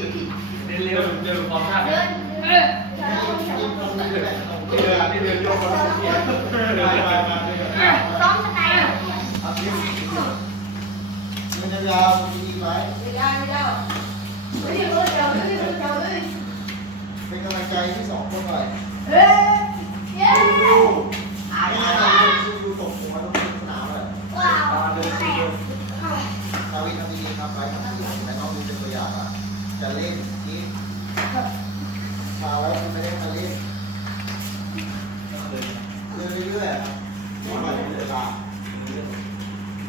เดินเร็วเดินความชาติเดินเออที่เดินที่เดินโยกมาแล้วเดินมามามาซ้อมสไตล์มันจะยาวมีอีกไหมไม่ได้ไม่ได้ไม่ได้เลยเจ้าเลยเจ้าเลยเป็นกำลังใจที่สองคนหน่อยเฮ้ยเย้ไอ้ไอ้ยูตกหัวต้องเป็นสนามเลยว้าวแตกดาวินทำดีครับไปทำดีแต่น้องดูเป็นตัวอย่างอะ จะเล่นนี่ชาแล้วคุณไม่ได้มาเล่นเดินเรื่อยๆไม่ไหวเวลา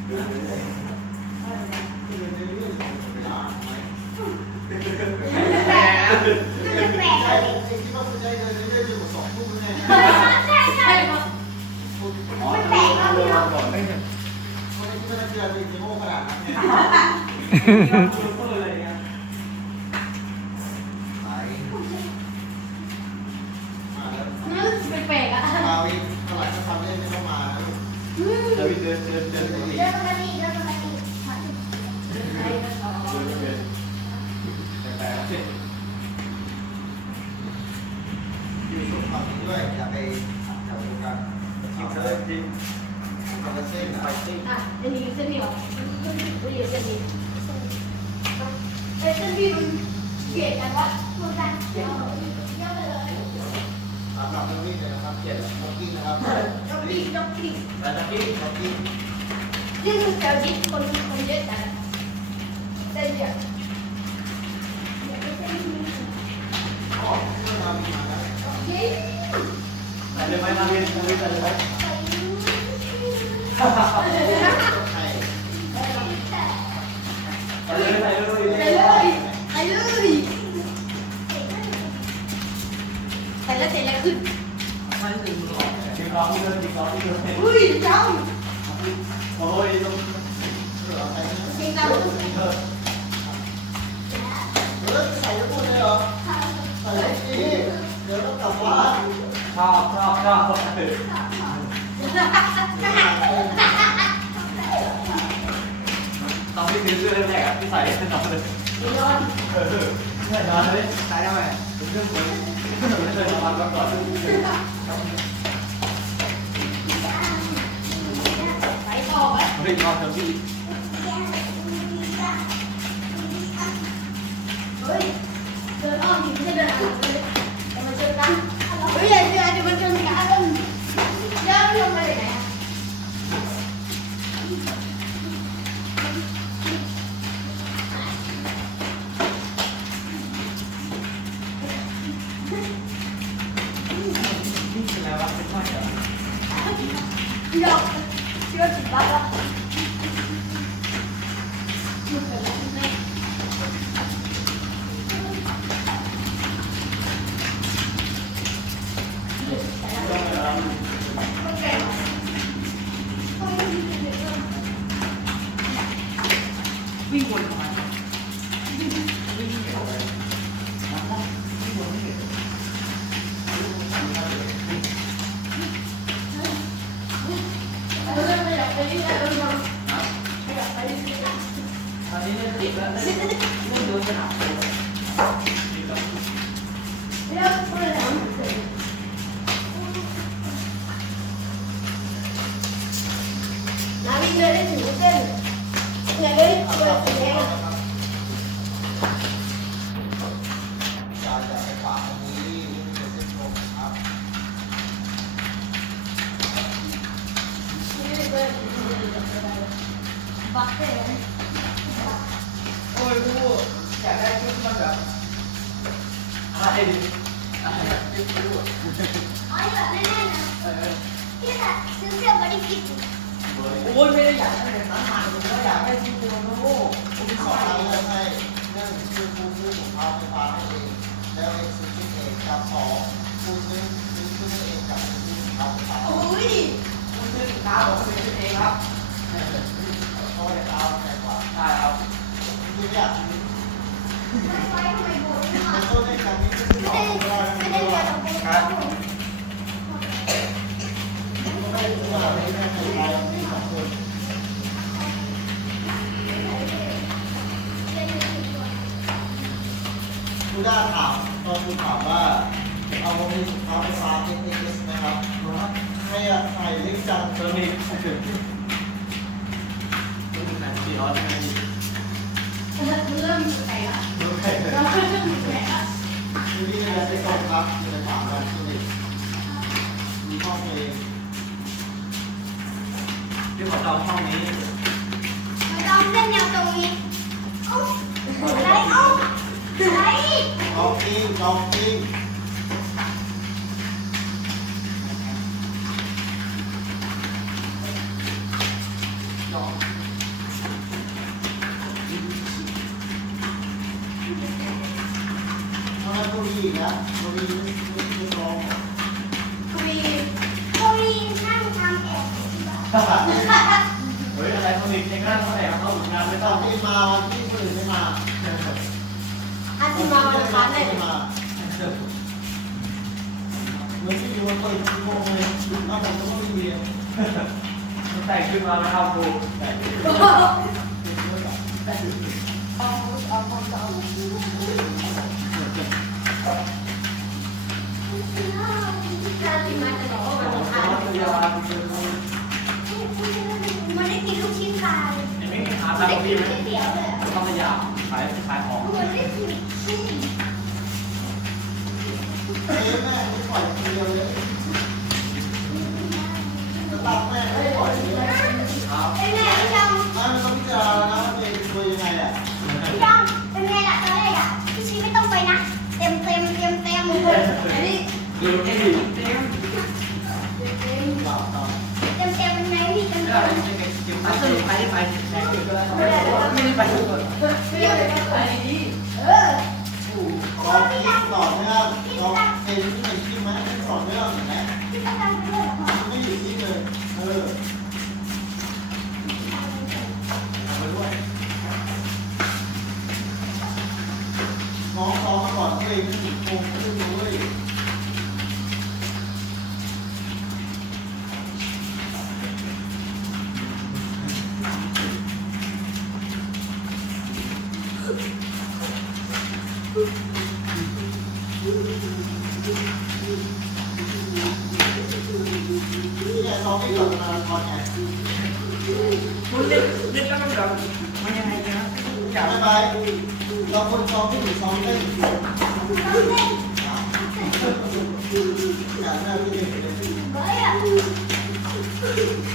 เดินเรื่อยๆเดินเรื่อยๆเวลาไหมแตกมันแกใช่ไอ้ที่ว่าคุณใจเดินเรื่อยๆจนหมดสองทุ่มแน่ใช่ใช่คุณมันแตกแล้วพี่น้องคนที่ไม่ได้เจอเป็นโง่ขนาดนั้นเนี่ยเปิดเลยเนี่ย ไหนมาแล้ว มันแปลกอะ มาวินเท่าไหร่ก็ทำเล่นไม่ต้องมานะลูกดาวิ นเดินเดินเดินไปดิเดินมาดีเดินมาดีแต่อยู่สุขภาพด้วยอย่าไปแถวเดียวกันเอาเลยจริงทำเส้นไปเส้นอะอันนี้เส้นเหนียวอุ้ยเส้นนี้เอ้เส้นที่มันเกลียดกันวะมันกันเดี๋ยวเดี๋ยวเลย สำ หรับนักวิ่งเลยนะครับเขียนนักวิ่งนะครับจ็อกกี้จ็อกกี้แต่ตะกี้นักวิ่งนี่คือแถวนี้คนคนเยอะจังเส้นเดียวอ๋อเมื่อมาวินมาแล้วเย้แต่เลยไหมมาเรียนมาเรียนแต่เลยไหมให้ไปเลยไปเลยไปเลยไปเลย แต่ละแต่ละขึ้นจิงร้องที่เลยจิงร้องที่เลยอุ้ยเจ้าโอ้ยต้องเหลือใครจริงจังเออเฮ้ยใส่แล้วพูดเลยเหรอใส่แล้วสิเดี๋ยวต้องกลับบ้านชอบชอบชอบตอนที่ซื้อเสื้อแรกๆที่ใส่นอนเลยนอนเออใช่นอนเลยใส่ทำไม เป็นเรื่อไหมเดินอนมาก่อนไปต่อไหมเฮ้ยนอนเถอะพี่เดินอ้อมถึงจะเดินอะจะมาเจอกันเฮ้ยอย่าเดี๋ยวมันเจอ すごい量じゃなくて。 อะไรดิอะไรแบบชุดกูอ๋อแบบแน่ๆนะเออที่แบบซื้อเสื้อบริกิตโอ้ยไม่ได้อยากได้แบบนั้นมันผมก็อยากได้ชุดโมโน่ผมสอนเราเลยให้เรื่องชื่อกูซื้อถุงเท้าไฟฟ้าให้เองแล้วเองซื้อชุดเองกับสองกูซื้อซื้อชุดเองกับซื้อถุงเท้าไฟฟ้าโอ้ยคุณซื้อถุงเท้าผมเป็นชุดเองครับเพราะว่าเท้าแพงกว่าใช่ครับคืออยากซื้อ คือสองคนเราไม่ไม่ได้ได้เรียว่าม่ได้ว่าไม่ได้ใครไปมีสองคนเด้าถามตอนคุณถามว่าเอาโรงเรียนสุขภาพไฟฟ้าเทคนิคไหมครับให้ใครเล็กจังเติมอีกสี่ร้อยใช่ไหมเริ่มแตกละ ทีนี้จะได้ส่งครับจะถามกันที่มีข้อเพลงที่ขอจองห้องนี้ไม่ต้องเส้นยาวตรงนี้โอ้ไรโอ้ไรลองจริงลองจริงลองถ้าไม่ก็มีอีกนะก็มีไม่ไม่ลอง คุยคุยนั่งทำเอง เฮ้ยอะไรคนอีกยังนั่งเท่าไหร่ครับเขางานไม่ต้องที่มาวันที่คนอื่นไม่มาอาทิมาวันค้าเลยไม่มาเหมือนที่อยู่วันเปิดที่โมงเลยถ้าผมก็ไม่เรียนแต่งขึ้นมาแล้วครับครูแต่งเอาเอาเอาเอาอาทิมาจะบอกว่าวันค้า เรียกว่าคุณ มันได้กินลูกชิ้นปลาเลย ยังไม่มีหา ได้ ทาง กิ ดี น ไหม ก๋วยเตี๋ยวเลย ต้องพยายามขายขายของ เหมือนได้กินชิ้น เอ้แม่ไม่ปล่อยคนเดียวเลยจะตัดแม่ไม่ปล่อยคนเดียว ครับ เป็นไงพี่จอม แม่ไม่ต้องพิจารณานะเป็นคุยยังไงอะ พี่จอมเป็นไงล่ะตอนแรกอะพี่ชีไม่ต้องไปนะ เต็มเต็มเต็มเต็มเลยอันนี้ ดูให้ดีเต็ม เต็ม หลับตา เต็มเต็มไหนพี่เต็ม ไม่ เต็ ได้ ม ไม่ได้เก็บไปสรุปไปได้ไปแข่งก็ได้ไม่ได้ไปทุกคน ไม่ได้ไปดีเออ ลองคิดต่อเนื่องลองเอ็นที่ไหนคิดไหมต่อเนื่องเห็นไหม พี่ต้องการไปเลยเหรอ ไม่อยู่ที่เลยเออ ไปด้วย น้องซ้อมมาก่อนเพลงถึงคงไม่รู้เลย นี่ไงซ้อมไม่ก่อนมาทอนไงคุณเล่นเล่นแล้วมันแบบมันยังไงนะอยากไปเราคนซ้อมที่อยู่ซ้อมเล่น ต้องเล่น อยากได้ไม่ได้เลย เฮ้ยอะ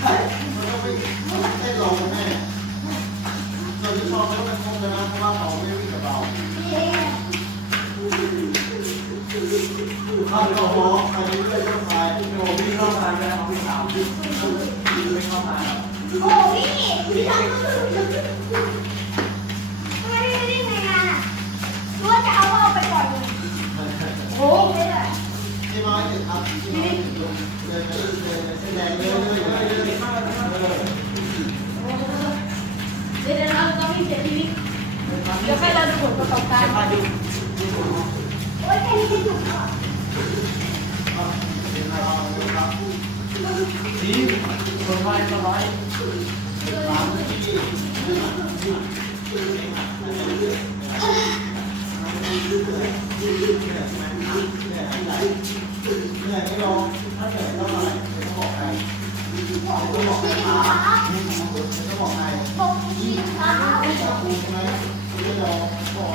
ใช่มันก็ไม่ไม่ลองแน่เราจะชอบแล้วมันคงจะนะเพราะว่าเขาไม่วิ่งกับเรา เย้ ถ้าเรามองไปเรื่อยๆก็ไป โอ้พี่เข้ามาแล้วพี่สาวพี่ไม่เข้ามา โอ้พี่พี่ทำทำไมพี่ไม่ได้ในงานอะรู้ว่าจะเอาเอาไปก่อนเลยโอ้ไม่ได้ที่น้อยถึงครับที่น้อยถึงเดินไปเดินไปแสดงเรื่อยๆเรื่อยๆเรื่อยเดี๋ยวเราต้องมีเสียชีวิตเดี๋ยวให้เราดูผลประกอบการมาดูโอ้ยแค่นี้จะจุกเหรอดีคนไว้ก็ร้อย ๆตามที่เหนื่ยไม่ลงถ้าเนื่ยเท่าไหร่เดี๋ยต้องบอกใครเดี๋ยวต้องบอกใครมายวต้องบอกใครปกติค่ะจะปูใช่ไหมไม่ลองบอก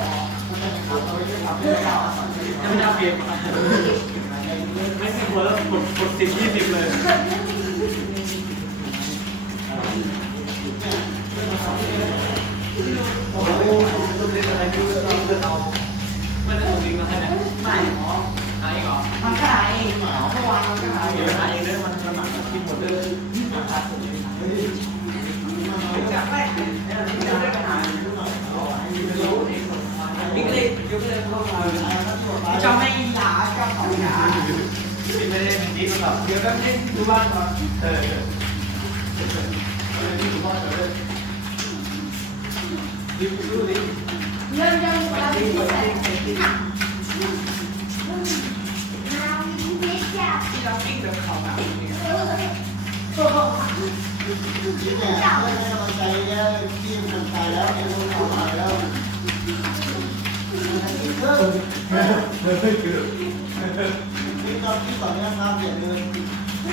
มันจะทำเราไม่ได้ทำไม่ได้ทำจะไม่ได้เปลี่ยน ไม่ไม่ควรแล้วกดกดสิบยี่สิบเลยโอ้โหต้องเล่นอะไรดูเราเลือกเอาไม่ได้เอาจริงมาให้เนี่ยไม่หรอหาเองเหรอมันก็หายเองเหรอเมื่อวานมันก็หายเดี๋ยวหาเองเลยมันมันหนักกินหมดเลยราคาถูกเลยเฮ้ยมันเอาจากแรกเนี่ยที่จะได้ปัญหาบิ๊กเล็กยกเลยเข้ามาจะไม่หยาจะของหยา ไม่ได้เป็นดีสำหรับเดี๋ยวก็เล่นดูบ้านก่อนเออดูบ้านเลยดิวดูดิเรื่องเรื่องไม่ได้เดียวที่เราปิ้งกับเขาแบบนี้เออโอ้โหที่เนี่ยให้กำลังใจแล้วที่มันใจแล้วเนี่ยมันทำมาแล้วเออนี่ตอนที่ตอนนี้ครับอ ย่าเดินเฮ้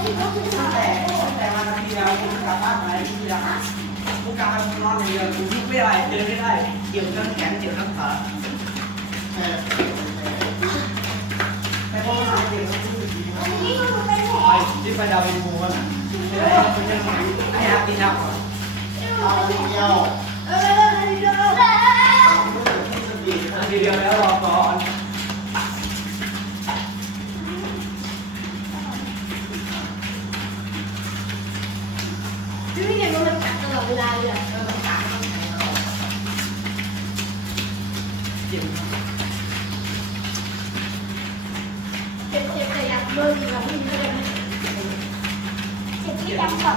ยเขาคือตั้งอะไรแต่ตั้งแต่วันอาทิตย์แล้วกูกลับบ้านไปที่แล้วกูกลับมากูนอนอย่างเดียวกูลุกไม่ได้เดินไม่ได้เกี่ยวทั้งแขนเกี่ยวทั้งขาแม่แต่พอ ที่ไปดาวเป็นงูมันอะไอ้เป็นยังไงไอ้ฮักตีนับก่อนเอาเดียวเออเออเออเออทีเดียวแล้วรอก่อนพี่ไม่เห็นว่ามันกัดตลอดเวลาเลยอะ เจ็บ เจ็บเจ็บแต่อยากโดนอีกแล้วพี่ไม่ได้เจ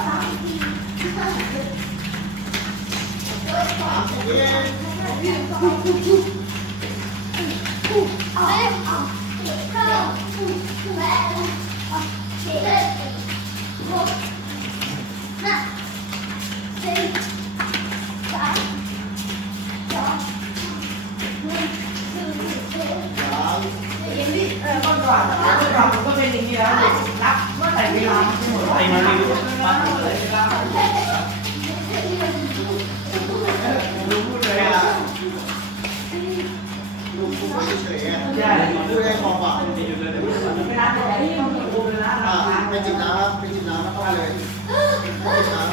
็ เออต้นก่อนต้นก่อนผมก็เป็นอย่างนี้แล้วรับเมื่อไหร่เวลาไอ้มันรู้ปั๊บเลยเวลารู้เลยอะรู้เฉยๆใช่รู้ได้ของอะไม่ได้ไม่ได้ไม่จิบน้ำไม่จิบน้ำแล้วก็เลยไม่จิบน้ำ